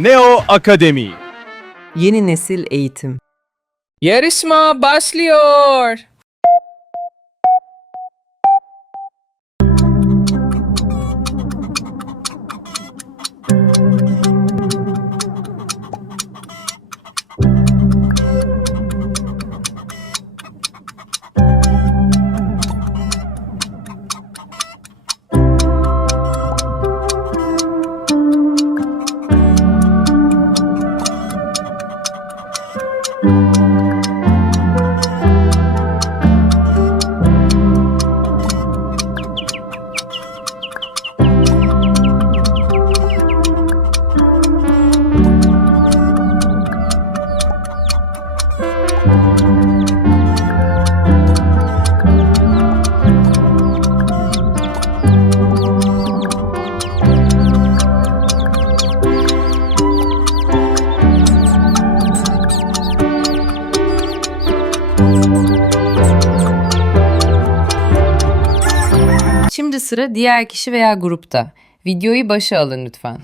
Neo Akademi Yeni nesil eğitim. Yarışma başlıyor. Şimdi sıra diğer kişi veya grupta. Videoyu başa alın lütfen.